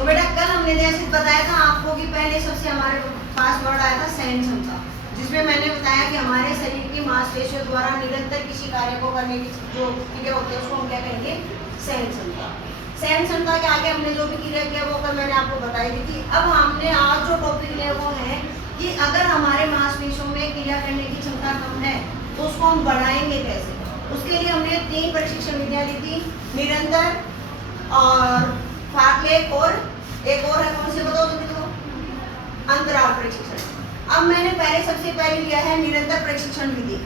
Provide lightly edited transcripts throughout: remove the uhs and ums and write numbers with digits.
तो बेटा कल हमने जैसे बताया था आपको कि पहले सबसे हमारे पास वर्ड आया था सहन क्षमता, जिसमें मैंने बताया कि हमारे शरीर की मांसपेशियों द्वारा निरंतर किसी कार्य को करने की जो क्रिया होती है उसको हम क्या कहेंगे, सहन क्षमता। सहन क्षमता के आगे हमने जो भी क्रिया किया वो कल मैंने आपको बताई दी थी। अब हमने आज जो टॉपिक लिया वो है कि अगर हमारे मांसपेशियों में क्रिया करने की क्षमता कम है तो उसको हम बढ़ाएंगे कैसे। उसके लिए हमने 3 प्रशिक्षण विधियां ली थी, निरंतर और फार्टलेग और एक और है, कौन से बताओ तो अंतराल प्रशिक्षण। अब मैंने सबसे पहले लिया है निरंतर प्रशिक्षण विधि।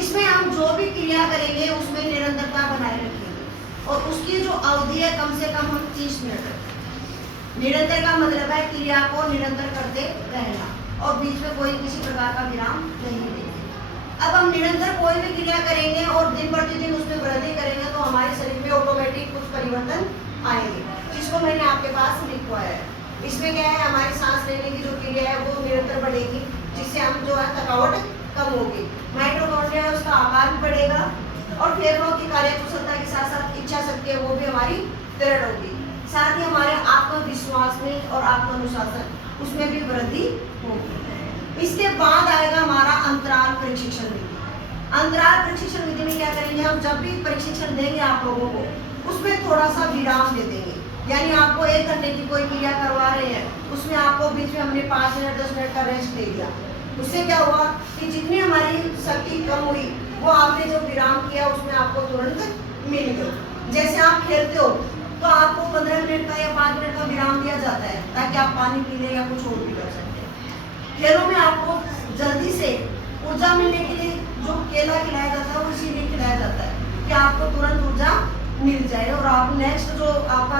इसमें हम जो भी क्रिया करेंगे उसमें निरंतरता बनाए रखेंगे और उसकी जो अवधि है कम से कम हम 30 मिनट रखेंगे। निरंतर का मतलब है क्रिया को निरंतर करते रहना और बीच में कोई किसी प्रकार का विराम नहीं देंगे। अब हम निरंतर कोई भी क्रिया करेंगे और दिन प्रतिदिन उसमें वृद्धि करेंगे तो हमारे शरीर में ऑटोमेटिक कुछ परिवर्तन आएंगे, जिसको मैंने आपके पास लिखवाया है। इसमें क्या है, हमारी सांस लेने की जो क्रिया है वो निरंतर बढ़ेगी, जिससे हम जो है थकावट कम होगी। माइटोकॉन्ड्रिया है उसका आकार भी बढ़ेगा और फेफड़ों की कार्यकुशलता के साथ साथ इच्छा शक्ति है वो भी हमारी दृढ़ होगी। साथ ही हमारे आत्मविश्वास में और आत्मानुशासन उसमें भी वृद्धि होगी। इसके बाद आएगा हमारा अंतराल प्रशिक्षण विधि। अंतराल प्रशिक्षण विधि में क्या करेंगे, हम जब भी प्रशिक्षण देंगे आप लोगों को उसमें थोड़ा सा विराम दे देंगे। यानी आपको 1 घंटे की कोई क्रिया करवा रहे हैं उसमें आपको बीच में हमने 5 मिनट 10 मिनट का रेस्ट दे दिया। उससे क्या हुआ कि जितनी हमारी शक्ति कम हुई वो आपने जो विराम किया उसमें आपको तुरंत मिल गई। जैसे आप खेलते हो तो आपको 15 मिनट का या 5 मिनट का विराम दिया जाता है ताकि आप पानी पी लें या कुछ और भी कर सकते हैं। खेलों में आपको जल्दी से ऊर्जा मिलने के लिए जो केला खिलाया जाता है वो इसीलिए खिलाया जाता है कि आपको तुरंत ऊर्जा मिल जाए और आप नेक्स्ट जो आपका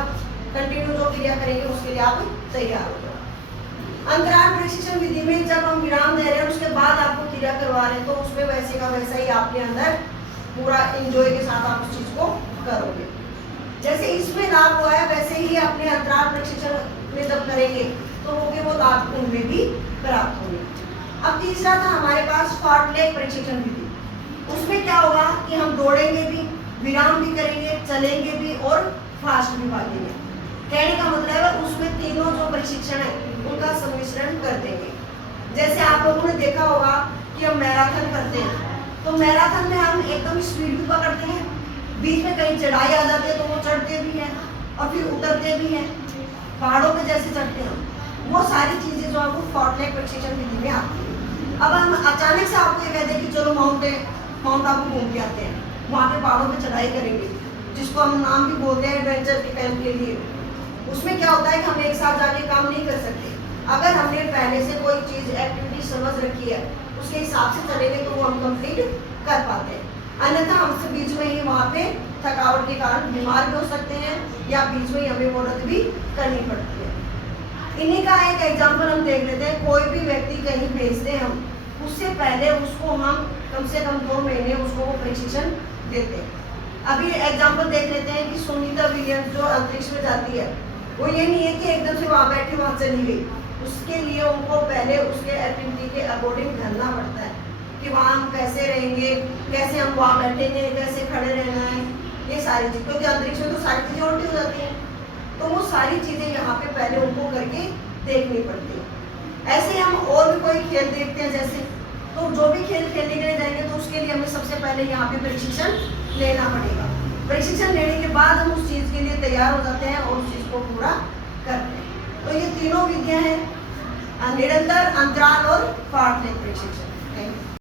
कंटिन्यू जो क्रिया करेंगे उसके लिए आप तैयार हो जाओ। अंतराल प्रशिक्षण विधि में जब हम विराम दे रहे हैं उसके बाद आपको क्रिया करवा रहे हैं तो उसमें वैसे का वैसा ही आपके अंदर पूरा एंजॉय के साथ आप उस चीज को करोगे। जैसे इसमें लाभ हुआ है वैसे ही अपने अंतराल प्रशिक्षण में जब करेंगे तो वो लाभ उनमें भी प्राप्त होंगे। अब तीसरा था हमारे पास फार्टलेग प्रशिक्षण विधि। उसमें क्या होगा कि हम दौड़ेंगे भी, विराम भी करेंगे, चलेंगे भी और फास्ट भी भागेंगे। कहने का मतलब है उसमें तीनों जो प्रशिक्षण है उनका सम्मिश्रण कर देंगे। जैसे आप लोगों ने देखा होगा कि हम मैराथन करते हैं तो मैराथन में हम एकदम स्पीड भी पकड़ते हैं, बीच में कहीं चढ़ाई आ जाती है तो वो चढ़ते भी हैं और फिर उतरते भी हैं, पहाड़ों पे जैसे चढ़ते हैं। वो सारी चीजें जो आपको फार्टलेग प्रशिक्षण विधि में आती है। अब हम अचानक से आपको ये कहते हैं कि चलो माउंट आबू घूम के आते हैं, वहाँ पे पहाड़ों पे चढ़ाई करेंगे, जिसको हम नाम भी बोलते हैं एडवेंचर के कैंप के लिए। उसमें क्या होता है कि हम एक साथ जाके काम नहीं कर सकते। अगर हमने पहले से कोई चीज एक्टिविटी समझ रखी है उसके हिसाब से चलेंगे तो वो हम कंप्लीट कर पाते हैं, अन्यथा हमसे बीच में ही वहाँ पे थकावट के कारण बीमार भी हो सकते हैं या बीच में ही हमें मदद भी करनी पड़ती है। इन्हीं का एक एग्जाम्पल हम देख लेते हैं। कोई भी व्यक्ति कहीं भेजते हैं हम, उससे पहले उसको हम कम से कम 2 महीने उसको वो प्रशिक्षण देते हैं। अभी एग्जाम्पल देख लेते हैं कि सुनीता विलियम्स जो अंतरिक्ष में जाती है वो ये नहीं है कि एकदम से वहाँ बैठी वहाँ चली गई। उसके लिए उनको पहले उसके एक्टिविटी के अकॉर्डिंग ढलना पड़ता है कि वहाँ हम कैसे रहेंगे, कैसे हम वहाँ बैठेंगे, कैसे खड़े रहना है, ये सारी चीज़। क्योंकि अंतरिक्ष में तो सारी चीज़ें उल्टी हो जाती हैं तो वो सारी चीज़ें यहाँ पे पहले उनको करके देखनी पड़ती है। ऐसे हम और भी कोई खेल देखते हैं जैसे, तो जो भी खेल खेलने के लिए जाएंगे तो उसके लिए हमें सबसे पहले यहाँ पे प्रशिक्षण लेना पड़ेगा। प्रशिक्षण लेने के बाद हम उस चीज़ के लिए तैयार हो जाते हैं और उस चीज़ को पूरा करते हैं। तो ये तीनों विधियां हैं, निरंतर, अंतराल और फार्टलेग प्रशिक्षण।